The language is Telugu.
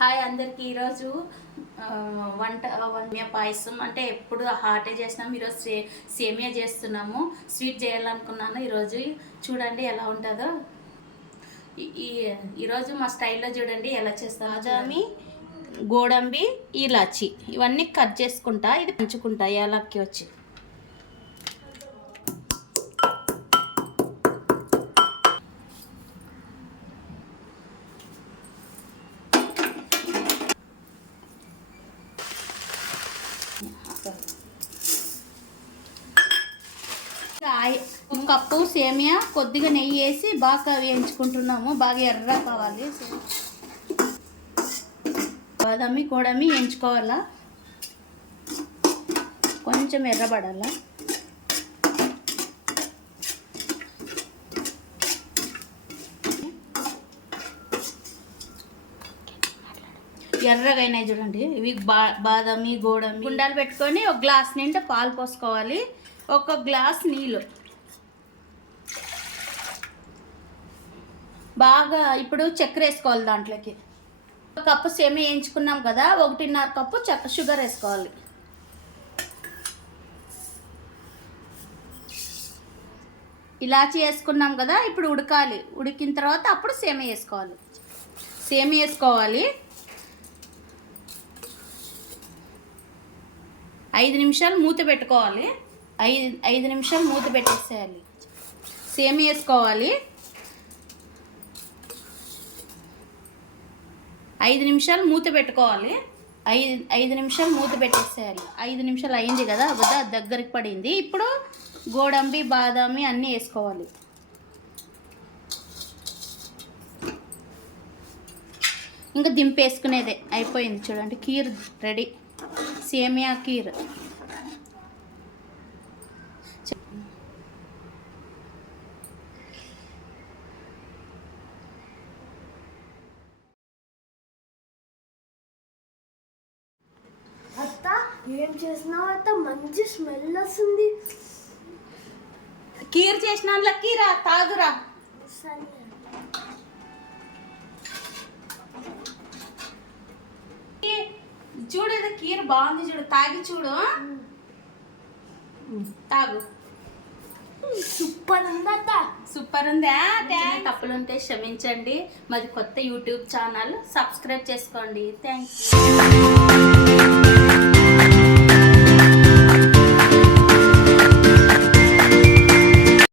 హాయ్ అందరికీ ఈరోజు వంట పాయసం అంటే ఎప్పుడు హాటే చేసినాము. ఈరోజు సేమియా చేస్తున్నాము. స్వీట్ చేయాలనుకున్నాను. ఈరోజు చూడండి ఎలా ఉంటుందో. ఈరోజు మా స్టైల్లో చూడండి ఎలా చేస్తాము. బాదామి, గోడంబి, ఇలాచి ఇవన్నీ కట్ చేసుకుంటా. ఇది పెంచుకుంటా యాలక్కి వచ్చి. కప్పు సేమియా, కొద్దిగా నెయ్యి వేసి బాగా వేయించుకుంటున్నాము. బాగా ఎర్ర కావాలి. బాదామి గోడమి వేయించుకోవాలా, కొంచెం ఎర్రబడాలా. ఎర్రగా అయినాయి చూడండి. ఇవి బాదామి గోడమి. గుండాలు పెట్టుకొని ఒక గ్లాస్ నిండా పాలు పోసుకోవాలి. ఒక గ్లాస్ నీళ్ళు బాగా. ఇప్పుడు చక్కెర వేసుకోవాలి. దాంట్లోకి ఒక కప్పు సేమియా వేయించుకున్నాం కదా, 1.5 కప్పు షుగర్ వేసుకోవాలి. ఇలాచి వేసుకున్నాం కదా, ఇప్పుడు ఉడకాలి. ఉడికిన తర్వాత అప్పుడు సేమియా వేసుకోవాలి. సేమియా వేసుకోవాలి. 5 నిమిషాలు మూత పెట్టుకోవాలి. 5 నిమిషాలు మూత పెట్టేసేయాలి. సేమియా వేసుకోవాలి. 5 నిమిషాలు మూత పెట్టుకోవాలి. 5 నిమిషాలు మూత పెట్టేసేయాలి. 5 నిమిషాలు అయింది కదా, దగ్గరికి పడింది. ఇప్పుడు గోడంబి బాదామి అన్నీ వేసుకోవాలి. ఇంకా దింపేసుకునేదే అయిపోయింది. చూడండి, కీర్ రెడీ. సేమియా కీర్. అత్త ఏం చేసినావు అత్త? మంచి స్మెల్ వస్తుంది. కీర్ చేసిన కీరా తాగురా. చూడు, ఏదో కీర్ బాగుంది చూడు, తాగి చూడు. తాగు. సూపర్ ఉందా? సూపర్ ఉందా? తప్పులు ఉంటే క్షమించండి. మాది కొత్త యూట్యూబ్ ఛానల్, సబ్స్క్రైబ్ చేసుకోండి. Thank you.